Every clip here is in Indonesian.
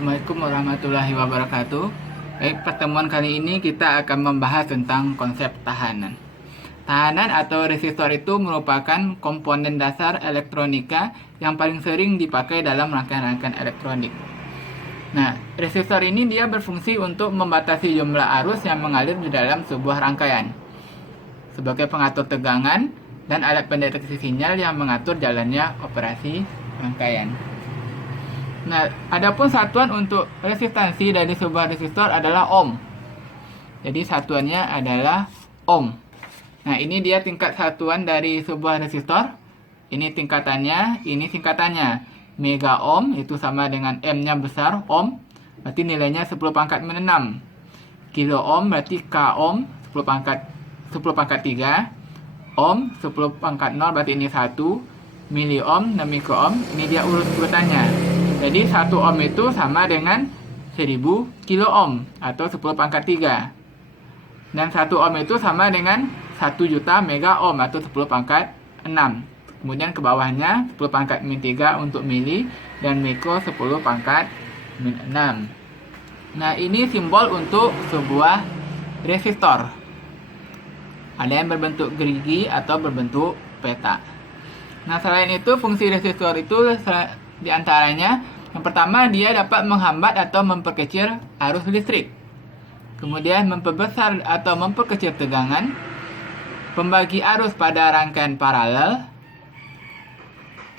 Assalamualaikum warahmatullahi wabarakatuh. Baik, pertemuan kali ini kita akan membahas tentang konsep tahanan. Tahanan atau resistor itu merupakan komponen dasar elektronika yang paling sering dipakai dalam rangkaian-rangkaian elektronik. Nah, resistor ini dia berfungsi untuk membatasi jumlah arus yang mengalir di dalam sebuah rangkaian sebagai pengatur tegangan dan alat pendeteksi sinyal yang mengatur jalannya operasi rangkaian. Nah, adapun satuan untuk resistansi dari sebuah resistor adalah ohm. Jadi satuannya adalah ohm. Nah, ini dia tingkat satuan dari sebuah resistor. Ini tingkatannya, ini singkatannya. Mega ohm itu sama dengan M-nya besar, ohm. Berarti nilainya 10 pangkat 6. Kilo ohm berarti K ohm 10 pangkat 3. Ohm 10 pangkat 0 berarti ini 1. Mili ohm dan mikro ohm, ini dia urutannya. Jadi 1 ohm itu sama dengan 1000 kilo ohm atau 10 pangkat 3. Dan 1 ohm itu sama dengan 1 juta mega ohm atau 10 pangkat 6. Kemudian ke bawahnya 10 pangkat min 3 untuk mili dan mikro 10 pangkat min 6. Nah, ini simbol untuk sebuah resistor. Ada yang berbentuk gerigi atau berbentuk peta. Nah, selain itu fungsi resistor itu diantaranya, yang pertama dia dapat menghambat atau memperkecil arus listrik, kemudian memperbesar atau memperkecil tegangan, pembagi arus pada rangkaian paralel,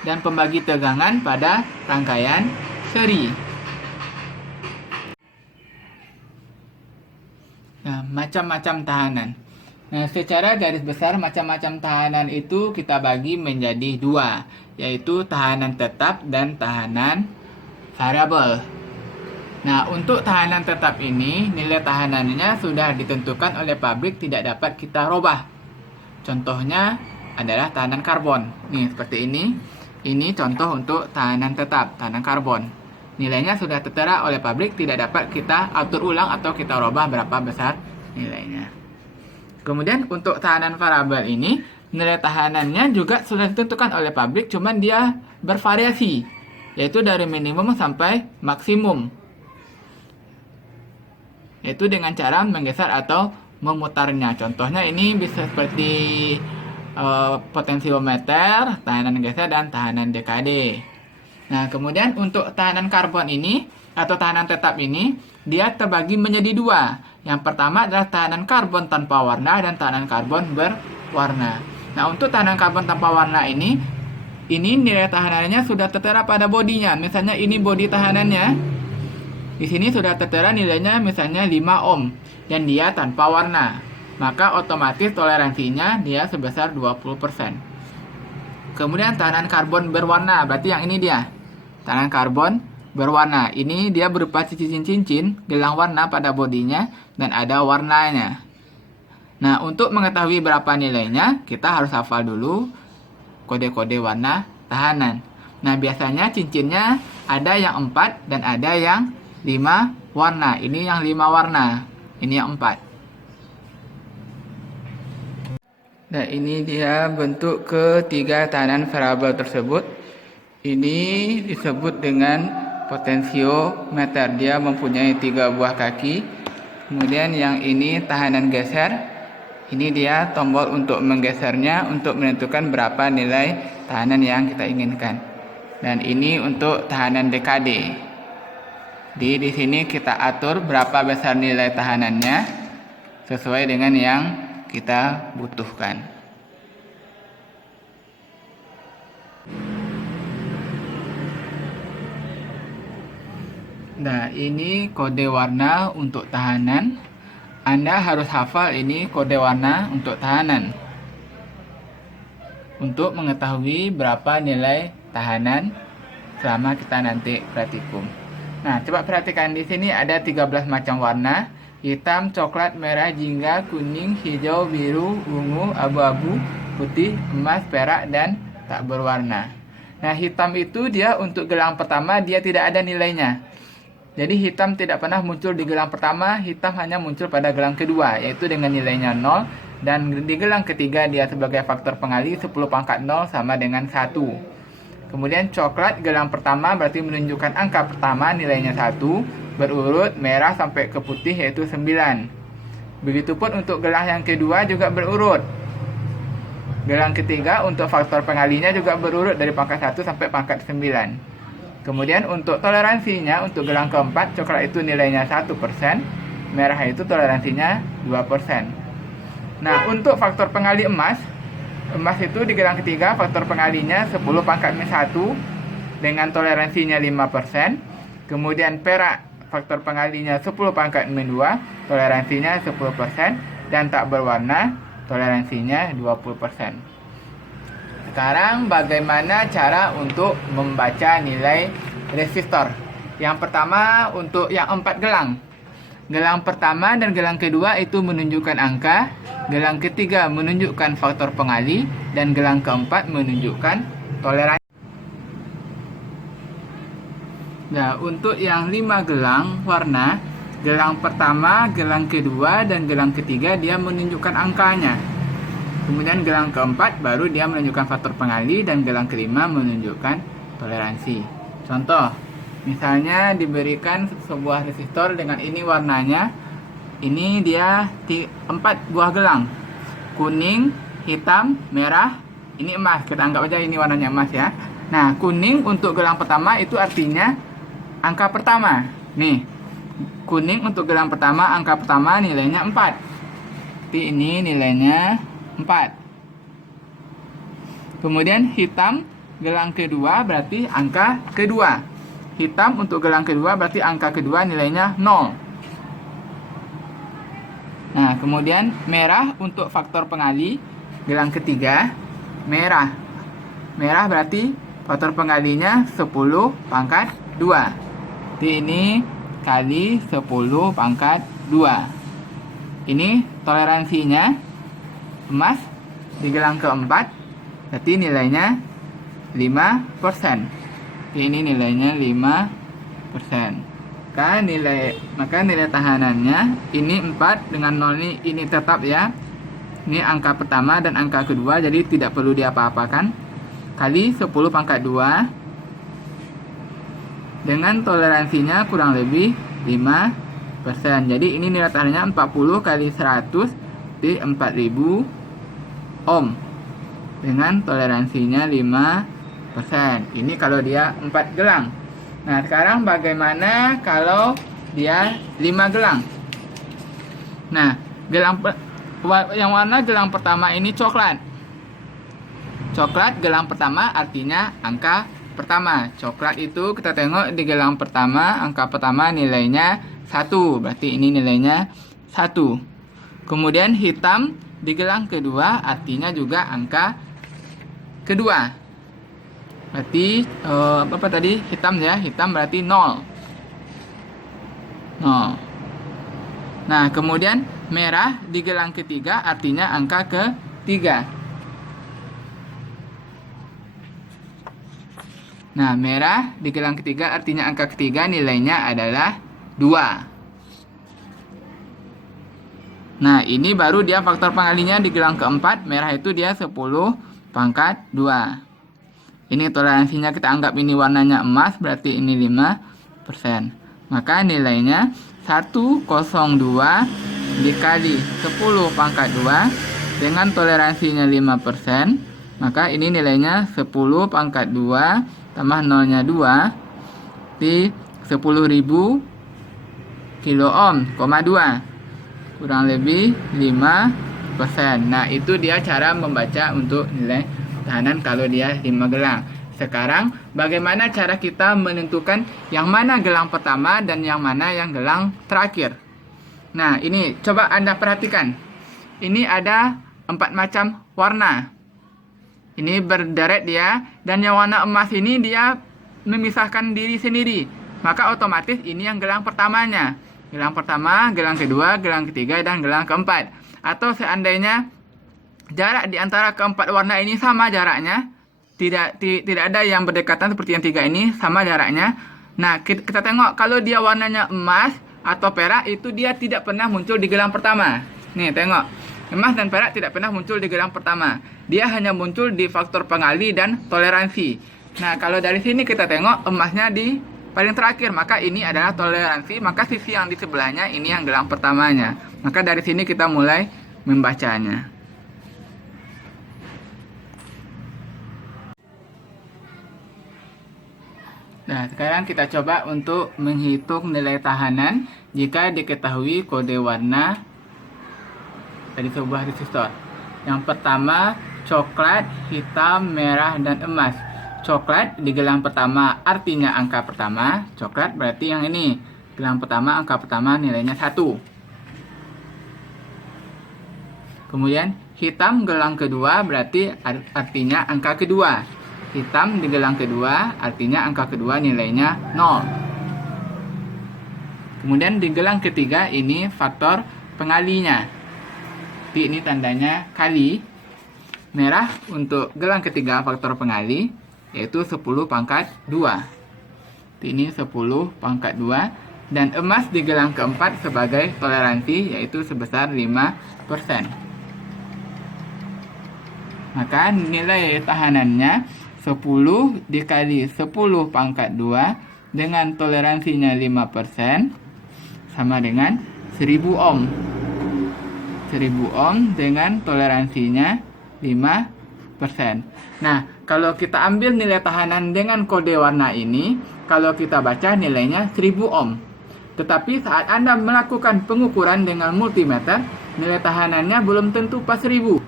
dan pembagi tegangan pada rangkaian seri. Nah, macam-macam tahanan. Nah, secara garis besar macam-macam tahanan itu kita bagi menjadi dua, yaitu tahanan tetap dan tahanan variabel. Nah, untuk tahanan tetap ini, nilai tahanannya sudah ditentukan oleh pabrik, tidak dapat kita robah. Contohnya adalah tahanan karbon. Nih, seperti ini. Ini contoh untuk tahanan tetap, tahanan karbon. Nilainya sudah tertera oleh pabrik, tidak dapat kita atur ulang atau kita robah berapa besar nilainya. Kemudian untuk tahanan variabel ini, nilai tahanannya juga sudah ditentukan oleh pabrik, cuman dia bervariasi, yaitu dari minimum sampai maksimum. Yaitu dengan cara menggeser atau memutarnya. Contohnya ini bisa seperti potensiometer, tahanan geser, dan tahanan DKD. Nah, kemudian untuk tahanan karbon ini, atau tahanan tetap ini, dia terbagi menjadi dua. Yang pertama adalah tahanan karbon tanpa warna dan tahanan karbon berwarna. Nah, untuk tahanan karbon tanpa warna ini nilai tahanannya sudah tertera pada bodinya. Misalnya ini bodi tahanannya. Di sini sudah tertera nilainya misalnya 5 ohm dan dia tanpa warna. Maka otomatis toleransinya dia sebesar 20%. Kemudian tahanan karbon berwarna, berarti yang ini dia. Tahanan karbon berwarna. Ini dia berupa cincin-cincin gelang warna pada bodinya dan ada warnanya. Nah, untuk mengetahui berapa nilainya, kita harus hafal dulu kode-kode warna tahanan. Nah, biasanya cincinnya ada yang 4 dan ada yang 5 warna. Ini yang 5 warna. Ini yang 4. Nah, ini dia bentuk ketiga tahanan variabel tersebut. Ini disebut dengan potensiometer. Dia mempunyai 3 buah kaki. Kemudian yang ini tahanan geser. Ini dia tombol untuk menggesernya untuk menentukan berapa nilai tahanan yang kita inginkan. Dan ini untuk tahanan DKD. Di sini kita atur berapa besar nilai tahanannya sesuai dengan yang kita butuhkan. Nah, ini kode warna untuk tahanan. Anda harus hafal ini kode warna untuk tahanan untuk mengetahui berapa nilai tahanan selama kita nanti praktikum. Nah, coba perhatikan di sini ada 13 macam warna: hitam, coklat, merah, jingga, kuning, hijau, biru, ungu, abu-abu, putih, emas, perak, dan tak berwarna. Nah, hitam itu dia untuk gelang pertama dia tidak ada nilainya. Jadi hitam tidak pernah muncul di gelang pertama, hitam hanya muncul pada gelang kedua, yaitu dengan nilainya 0. Dan di gelang ketiga dia sebagai faktor pengali 10 pangkat 0 sama dengan 1. Kemudian coklat gelang pertama berarti menunjukkan angka pertama nilainya 1, berurut merah sampai ke putih yaitu 9. Begitupun untuk gelang yang kedua juga berurut. Gelang ketiga untuk faktor pengalinya juga berurut dari pangkat 1 sampai pangkat 9. Kemudian untuk toleransinya, untuk gelang keempat coklat itu nilainya 1%, merah itu toleransinya 2%. Nah, untuk faktor pengali emas itu di gelang ketiga faktor pengalinya 10 pangkat min 1 dengan toleransinya 5%. Kemudian perak faktor pengalinya 10 pangkat min 2, toleransinya 10%. Dan tak berwarna, toleransinya 20%. Sekarang bagaimana cara untuk membaca nilai resistor? Yang pertama untuk yang 4 gelang. Gelang pertama dan gelang kedua itu menunjukkan angka, gelang ketiga menunjukkan faktor pengali, dan gelang keempat menunjukkan toleransi. Nah, untuk yang 5 gelang warna, gelang pertama, gelang kedua, dan gelang ketiga dia menunjukkan angkanya. Kemudian gelang keempat baru dia menunjukkan faktor pengali, dan gelang kelima menunjukkan toleransi. Contoh, misalnya diberikan sebuah resistor dengan ini warnanya, ini dia 4 buah gelang, kuning, hitam, merah, ini emas. Kita anggap aja ini warnanya emas ya. Nah, kuning untuk gelang pertama itu artinya angka pertama. Nih, kuning untuk gelang pertama, angka pertama nilainya 4. Jadi ini nilainya 4. Kemudian hitam gelang kedua berarti angka kedua. Hitam untuk gelang kedua berarti angka kedua nilainya 0. Nah, kemudian merah untuk faktor pengali, gelang ketiga, merah. Merah berarti faktor pengalinya 10 pangkat 2. Jadi ini kali 10 pangkat 2. Ini toleransinya emas di gelang keempat, berarti nilainya 5%. Ini nilainya 5%. Maka nilai tahanannya ini 4 dengan 0 ini tetap ya. Ini angka pertama dan angka kedua, jadi tidak perlu diapa-apakan. Kali 10 pangkat 2 dengan toleransinya kurang lebih 5%. Jadi ini nilai tahanannya 40 kali 100 di 4000 ohm dengan toleransinya 5%. Ini kalau dia 4 gelang. Nah, sekarang bagaimana kalau dia 5 gelang? Nah, yang warna gelang pertama ini coklat. Coklat gelang pertama artinya angka pertama. Coklat itu kita tengok di gelang pertama, angka pertama nilainya 1. Berarti ini nilainya 1. Kemudian hitam di gelang kedua artinya juga angka kedua. Berarti apa tadi? Hitam ya. Hitam berarti 0. Nah, kemudian merah di gelang ketiga artinya angka ketiga. Nah, merah di gelang ketiga artinya angka ketiga, nilainya adalah 2. Nah, ini baru dia faktor pengalinya di gelang keempat, merah itu dia 10 pangkat 2. Ini toleransinya kita anggap ini warnanya emas, berarti ini 5%. Maka nilainya 102 dikali 10 pangkat 2 dengan toleransinya 5%. Maka ini nilainya 10 pangkat 2 tambah 0-nya 2 di 10.000 kilo ohm, 2. Kurang lebih 5%. Nah, itu dia cara membaca untuk nilai tahanan kalau dia 5 gelang. Sekarang bagaimana cara kita menentukan yang mana gelang pertama dan yang mana yang gelang terakhir? Nah, ini coba Anda perhatikan. Ini ada 4 macam warna. Ini berderet dia, dan yang warna emas ini dia memisahkan diri sendiri. Maka otomatis ini yang gelang pertamanya. Gelang pertama, gelang kedua, gelang ketiga, dan gelang keempat. Atau seandainya jarak di antara keempat warna ini sama jaraknya, tidak ada yang berdekatan seperti yang 3 ini, sama jaraknya. Nah, kita tengok kalau dia warnanya emas atau perak, itu dia tidak pernah muncul di gelang pertama. Nih, tengok. Emas dan perak tidak pernah muncul di gelang pertama. Dia hanya muncul di faktor pengali dan toleransi. Nah, kalau dari sini kita tengok emasnya di paling terakhir, maka ini adalah toleransi, maka sisi yang di sebelahnya ini yang gelang pertamanya. Maka dari sini kita mulai membacanya. Nah, sekarang kita coba untuk menghitung nilai tahanan jika diketahui kode warna dari sebuah resistor. Yang pertama, coklat, hitam, merah, dan emas. Coklat di gelang pertama artinya angka pertama. Coklat berarti yang ini. Gelang pertama, angka pertama nilainya 1. Kemudian hitam gelang kedua berarti artinya angka kedua. Hitam di gelang kedua artinya angka kedua nilainya 0. Kemudian di gelang ketiga ini faktor pengalinya. Jadi ini tandanya kali. Merah untuk gelang ketiga faktor pengali yaitu 10 pangkat 2. Ini 10 pangkat 2. Dan emas di gelang keempat sebagai toleransi yaitu sebesar 5%. Maka nilai tahanannya 10 dikali 10 pangkat 2 dengan toleransinya 5% sama dengan 1000 ohm. 1000 ohm dengan toleransinya 5%. Nah, kalau kita ambil nilai tahanan dengan kode warna ini, kalau kita baca nilainya 1000 ohm. Tetapi saat Anda melakukan pengukuran dengan multimeter, nilai tahanannya belum tentu pas 1000.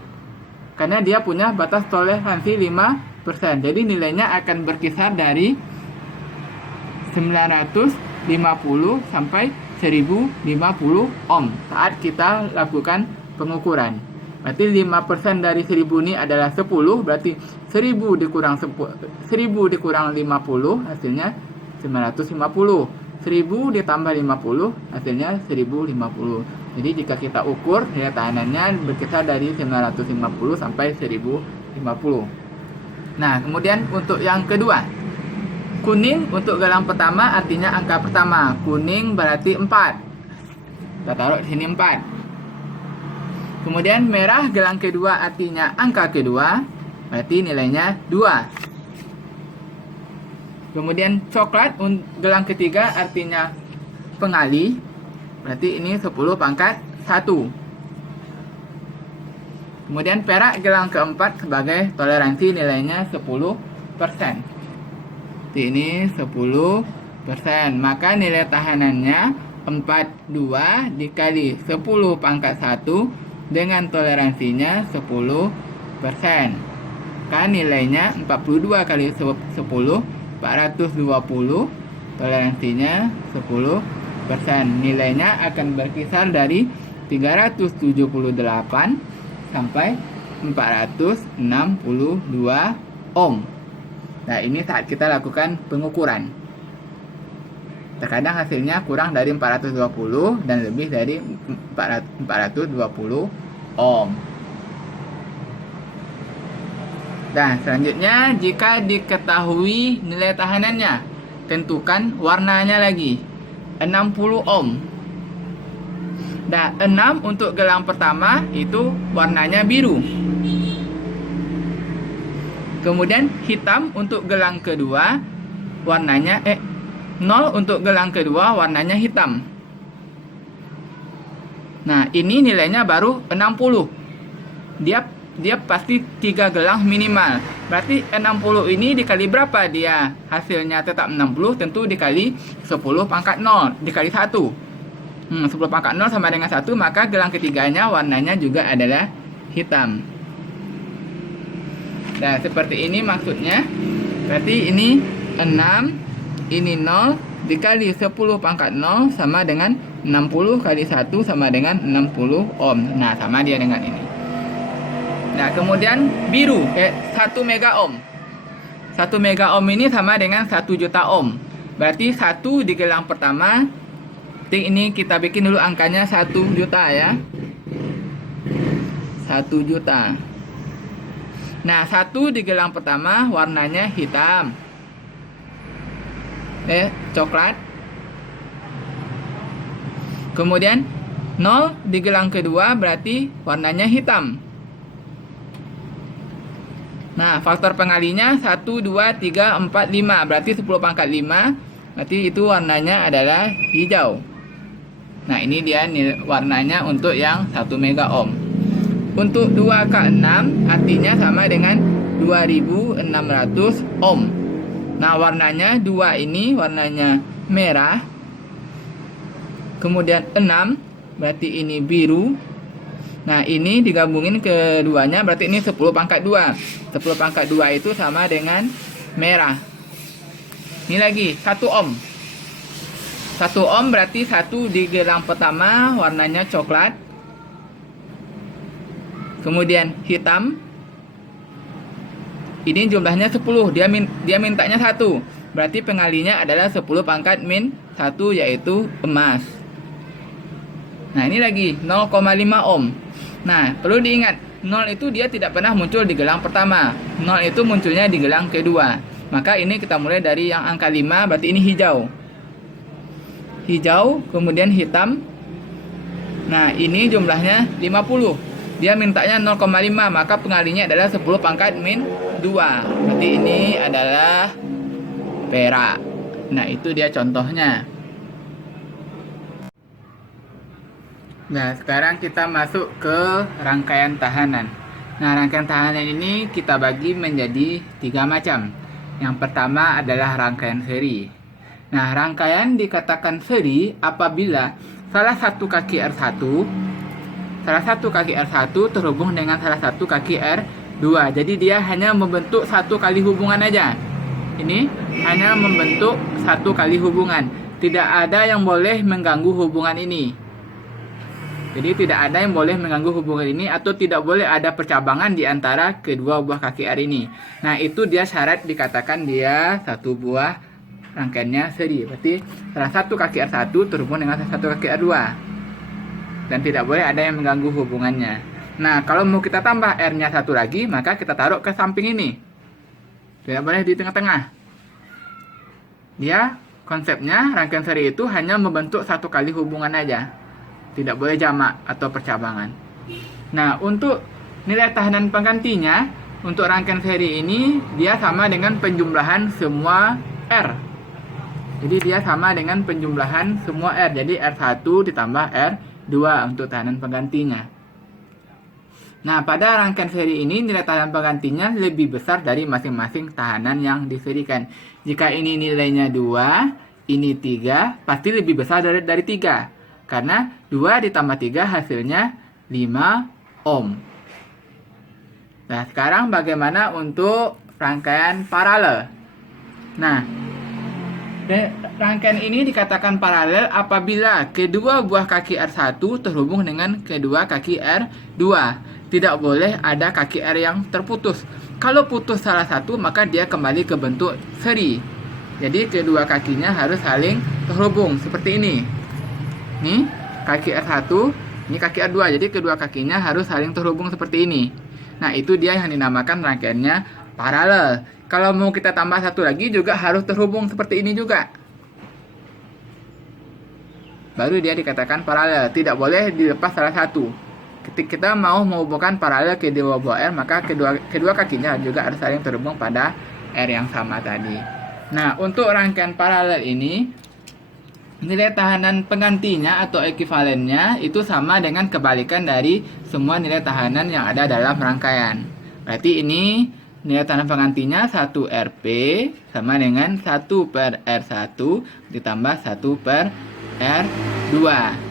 Karena dia punya batas toleransi 5%. Jadi nilainya akan berkisar dari 950 sampai 1050 ohm saat kita lakukan pengukuran. Berarti 5% dari 1000 ini adalah 10, berarti 1000 dikurang 50 hasilnya 950. 1000 ditambah 50 hasilnya 1050. Jadi jika kita ukur nilai tahanannya berkisar dari 950 sampai 1050. Nah, kemudian untuk yang kedua, kuning untuk gelang pertama artinya angka pertama. Kuning berarti 4. Kita taruh di sini 4. Kemudian merah gelang kedua artinya angka kedua, berarti nilainya 2. Kemudian coklat gelang ketiga artinya pengali, berarti ini 10 pangkat 1. Kemudian perak gelang keempat sebagai toleransi nilainya 10%. Ini 10%. Maka nilai tahanannya 42 dikali 10 pangkat 1 dengan toleransinya 10%. Maka nilainya 42 kali 10, 420. Toleransinya 10%. Nilainya akan berkisar dari 378 sampai 462 ohm. Nah, ini saat kita lakukan pengukuran. Terkadang hasilnya kurang dari 420 dan lebih dari 420 ohm. Nah, selanjutnya jika diketahui nilai tahanannya, tentukan warnanya lagi. 60 ohm. Nah, 6 untuk gelang pertama itu warnanya biru. Kemudian hitam untuk gelang kedua warnanya 0 untuk gelang kedua warnanya hitam. Nah, ini nilainya baru 60. Dia pasti 3 gelang minimal. Berarti 60 ini dikali berapa dia? Hasilnya tetap 60, tentu dikali 10 pangkat 0 dikali 1. 10 pangkat 0 sama dengan 1, maka gelang ketiganya warnanya juga adalah hitam. Nah, seperti ini maksudnya. Berarti ini 6, ini 0, dikali 10 pangkat 0 sama dengan 60 kali 1 sama dengan 60 ohm. Nah, sama dia dengan ini. Nah, kemudian biru, 1 mega ohm. 1 mega ohm ini sama dengan 1 juta ohm. Berarti 1 di gelang pertama, ini kita bikin dulu angkanya 1 juta ya. 1 juta. Nah, 1 di gelang pertama warnanya hitam. Coklat. Kemudian 0 di gelang kedua berarti warnanya hitam. Nah, faktor pengalinya 1, 2, 3, 4, 5. Berarti 10 pangkat 5. Berarti itu warnanya adalah hijau. Nah, ini dia warnanya untuk yang 1 mega ohm. Untuk 2K6 artinya sama dengan 2600 ohm. Nah, warnanya 2 ini warnanya merah. Kemudian 6 berarti ini biru. Nah, ini digabungin keduanya berarti ini 10 pangkat 2. 10 pangkat 2 itu sama dengan merah. Ini lagi 1 ohm. 1 ohm berarti 1 di gelang pertama warnanya coklat. Kemudian hitam. Ini jumlahnya 10. Dia mintanya 1. Berarti pengalinya adalah 10 pangkat min 1 yaitu emas. Nah, ini lagi 0,5 ohm. Nah, perlu diingat, 0 itu dia tidak pernah muncul di gelang pertama. 0 itu munculnya di gelang kedua. Maka ini kita mulai dari yang angka 5, berarti ini hijau. Hijau, kemudian hitam. Nah, ini jumlahnya 50. Dia mintanya 0,5, maka pengalinya adalah 10 pangkat min 2. Berarti ini adalah perak. Nah, itu dia contohnya. Nah, sekarang kita masuk ke rangkaian tahanan. Nah, rangkaian tahanan ini kita bagi menjadi 3 macam. Yang pertama adalah rangkaian seri. Nah, rangkaian dikatakan seri apabila salah satu kaki R1 terhubung dengan salah satu kaki R2. Jadi dia hanya membentuk satu kali hubungan aja. Ini hanya membentuk satu kali hubungan. Tidak ada yang boleh mengganggu hubungan ini. Jadi tidak ada yang boleh mengganggu hubungan ini atau tidak boleh ada percabangan di antara kedua buah kaki R ini. Nah, itu dia syarat dikatakan dia satu buah rangkaiannya seri. Berarti salah satu kaki R1 terhubung dengan salah satu kaki R2. Dan tidak boleh ada yang mengganggu hubungannya. Nah, kalau mau kita tambah R-nya satu lagi, maka kita taruh ke samping ini. Tidak boleh di tengah-tengah. Dia konsepnya rangkaian seri itu hanya membentuk satu kali hubungan aja. Tidak boleh jamak atau percabangan. Nah, untuk nilai tahanan penggantinya, untuk rangkaian seri ini, dia sama dengan penjumlahan semua R. Jadi, dia sama dengan penjumlahan semua R. Jadi, R1 ditambah R2 untuk tahanan penggantinya. Nah, pada rangkaian seri ini, nilai tahanan penggantinya lebih besar dari masing-masing tahanan yang diserikan. Jika ini nilainya 2, ini 3, pasti lebih besar dari 3. Karena 2 ditambah 3 hasilnya 5 ohm. Nah, sekarang bagaimana untuk rangkaian paralel? Nah, rangkaian ini dikatakan paralel apabila kedua buah kaki R1 terhubung dengan kedua kaki R2. Tidak boleh ada kaki R yang terputus. Kalau putus salah satu, maka dia kembali ke bentuk seri. Jadi, kedua kakinya harus saling terhubung seperti ini. Ini kaki R1, ini kaki R2. Jadi kedua kakinya harus saling terhubung seperti ini. Nah, itu dia yang dinamakan rangkaiannya paralel. Kalau mau kita tambah satu lagi juga harus terhubung seperti ini juga. Baru dia dikatakan paralel. Tidak boleh dilepas salah satu. Ketika kita mau menghubungkan paralel ke kedua buah R, maka kedua kakinya juga harus saling terhubung pada R yang sama tadi. Nah, untuk rangkaian paralel ini, nilai tahanan penggantinya atau ekivalennya itu sama dengan kebalikan dari semua nilai tahanan yang ada dalam rangkaian. Berarti ini nilai tahanan penggantinya 1 Rp sama dengan 1 per R1 ditambah 1 per R2.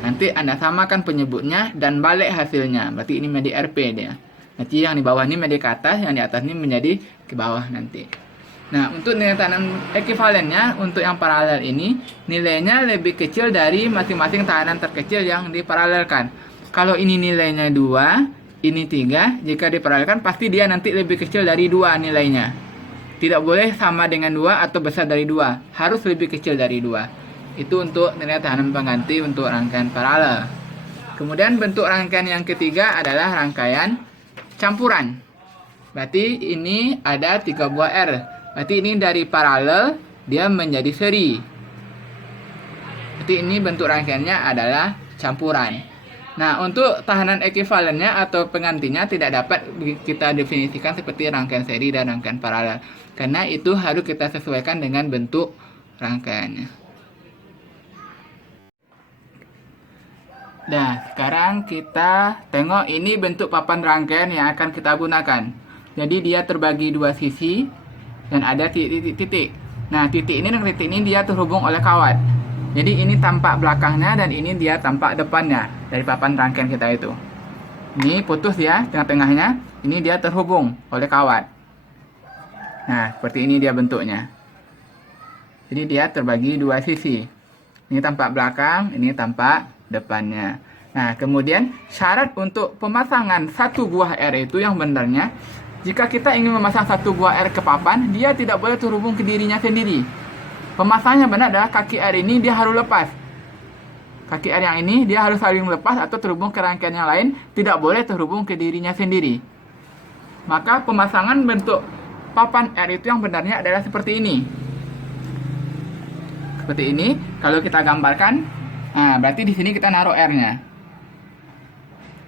Nanti Anda samakan penyebutnya dan balik hasilnya. Berarti ini menjadi Rp dia. Nanti yang di bawah ini menjadi ke atas, yang di atas ini menjadi ke bawah nanti. Nah, untuk nilai tahanan ekivalennya, untuk yang paralel ini, nilainya lebih kecil dari masing-masing tahanan terkecil yang diparalelkan. Kalau ini nilainya 2, ini 3, jika diparalelkan, pasti dia nanti lebih kecil dari 2 nilainya. Tidak boleh sama dengan 2 atau besar dari 2. Harus lebih kecil dari 2. Itu untuk nilai tahanan pengganti untuk rangkaian paralel. Kemudian bentuk rangkaian yang ketiga adalah rangkaian campuran. Berarti ini ada 3 buah R. Berarti ini dari paralel dia menjadi seri. Berarti ini bentuk rangkaiannya adalah campuran. Nah, untuk tahanan ekuivalennya atau penggantinya tidak dapat kita definisikan seperti rangkaian seri dan rangkaian paralel. Karena itu harus kita sesuaikan dengan bentuk rangkaiannya. Nah, sekarang kita tengok ini bentuk papan rangkaian yang akan kita gunakan. Jadi dia terbagi dua sisi dan ada titik-titik. Nah, titik ini dan titik ini dia terhubung oleh kawat. Jadi ini tampak belakangnya dan ini dia tampak depannya dari papan rangkaian kita itu. Ini putus ya tengah-tengahnya. Ini dia terhubung oleh kawat. Nah, seperti ini dia bentuknya. Jadi dia terbagi dua sisi. Ini tampak belakang, ini tampak depannya. Nah, kemudian syarat untuk pemasangan satu buah R itu yang benarnya, jika kita ingin memasang satu buah R ke papan, dia tidak boleh terhubung ke dirinya sendiri. Pemasangannya benar adalah kaki R ini dia harus lepas. Kaki R yang ini dia harus saling lepas atau terhubung ke rangkaian yang lain, tidak boleh terhubung ke dirinya sendiri. Maka pemasangan bentuk papan R itu yang benarnya adalah seperti ini. Seperti ini, kalau kita gambarkan, nah berarti di sini kita naruh R-nya.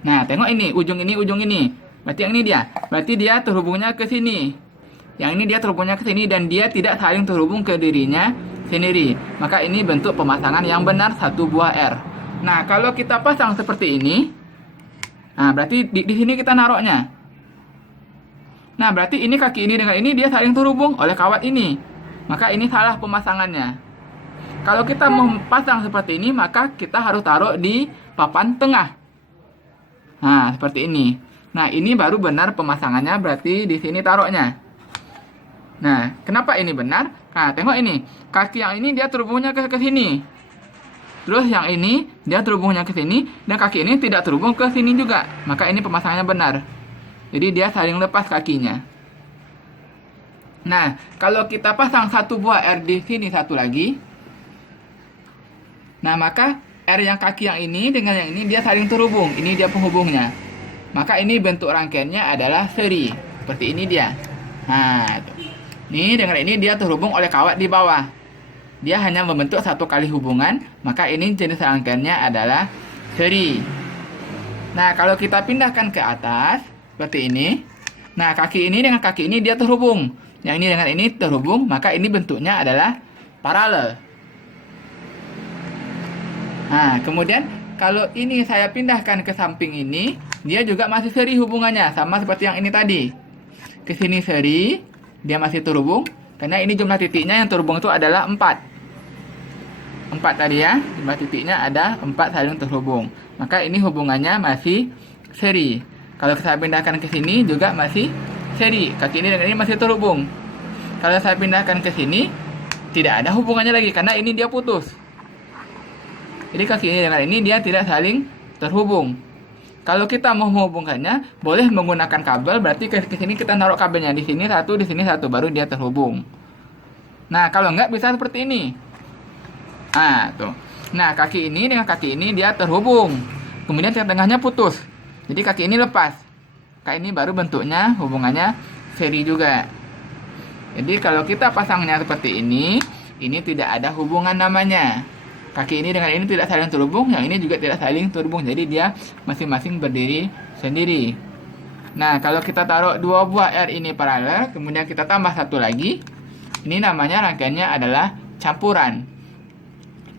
Nah, tengok ini, ujung ini. Berarti yang ini dia. Berarti dia terhubungnya ke sini. Yang ini dia terhubungnya ke sini dan dia tidak saling terhubung ke dirinya sendiri. Maka ini bentuk pemasangan yang benar satu buah R. Nah, kalau kita pasang seperti ini, nah berarti di sini kita naruhnya. Nah, berarti ini kaki ini dengan ini dia saling terhubung oleh kawat ini. Maka ini salah pemasangannya. Kalau kita mau pasang seperti ini, maka kita harus taruh di papan tengah. Nah, seperti ini. Nah, ini baru benar pemasangannya, berarti di sini taruhnya. Nah, kenapa ini benar? Nah, tengok ini. Kaki yang ini dia terhubungnya ke sini. Terus yang ini dia terhubungnya ke sini dan kaki ini tidak terhubung ke sini juga. Maka ini pemasangannya benar. Jadi dia saling lepas kakinya. Nah, kalau kita pasang satu buah R di sini satu lagi. Nah, maka R yang kaki yang ini dengan yang ini dia saling terhubung. Ini dia penghubungnya. Maka ini bentuk rangkaiannya adalah seri. Seperti ini dia. Nah, itu. Ini dengan ini dia terhubung oleh kawat di bawah. Dia hanya membentuk satu kali hubungan, maka ini jenis rangkaiannya adalah seri. Nah, kalau kita pindahkan ke atas, seperti ini. Nah, kaki ini dengan kaki ini dia terhubung. Yang ini dengan ini terhubung, maka ini bentuknya adalah paralel. Nah, kemudian kalau ini saya pindahkan ke samping ini, dia juga masih seri hubungannya, sama seperti yang ini tadi. Ke sini seri, dia masih terhubung, karena ini jumlah titiknya yang terhubung itu adalah 4. 4 tadi ya, jumlah titiknya ada 4 saling terhubung. Maka ini hubungannya masih seri. Kalau saya pindahkan ke sini juga masih seri. Kaki ini dengan ini masih terhubung. Kalau saya pindahkan ke sini, tidak ada hubungannya lagi, karena ini dia putus. Jadi kaki ini dengan ini dia tidak saling terhubung. Kalau kita mau menghubungkannya, boleh menggunakan kabel, berarti ke sini kita naruh kabelnya. Di sini satu, baru dia terhubung. Nah, kalau enggak bisa seperti ini. Nah, tuh. Nah, kaki ini dengan kaki ini dia terhubung. Kemudian tengah-tengahnya putus. Jadi kaki ini lepas. Kaki ini baru bentuknya hubungannya seri juga. Jadi kalau kita pasangnya seperti ini tidak ada hubungan namanya. Kaki ini dengan ini tidak saling terhubung, yang ini juga tidak saling terhubung. Jadi dia masing-masing berdiri sendiri. Nah, kalau kita taruh dua buah R ini paralel, kemudian kita tambah satu lagi, ini namanya rangkaiannya adalah campuran.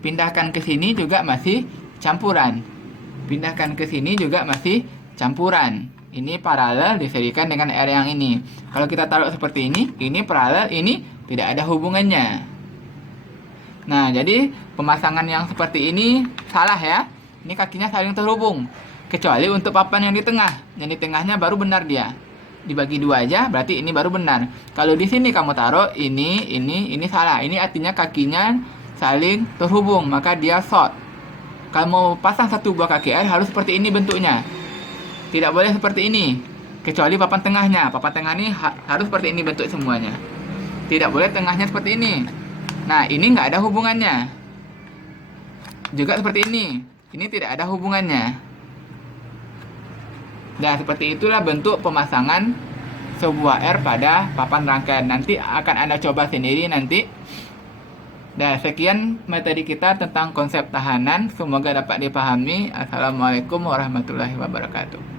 Pindahkan ke sini juga masih campuran. Pindahkan ke sini juga masih campuran. Ini paralel diserikan dengan R yang ini. Kalau kita taruh seperti ini paralel, ini tidak ada hubungannya. Nah, jadi pemasangan yang seperti ini salah ya. Ini kakinya saling terhubung. Kecuali untuk papan yang di tengah. Yang di tengahnya baru benar dia. Dibagi dua aja, berarti ini baru benar. Kalau di sini kamu taruh ini salah. Ini artinya kakinya saling terhubung, maka dia short. Kalau mau pasang satu buah kaki R harus seperti ini bentuknya. Tidak boleh seperti ini. Kecuali papan tengahnya. Papan tengah ini harus seperti ini bentuk semuanya. Tidak boleh tengahnya seperti ini. Nah, ini nggak ada hubungannya. Juga seperti ini. Ini tidak ada hubungannya. Dan seperti itulah bentuk pemasangan sebuah R pada papan rangkaian. Nanti akan Anda coba sendiri nanti. Dan sekian materi kita tentang konsep tahanan. Semoga dapat dipahami. Assalamualaikum warahmatullahi wabarakatuh.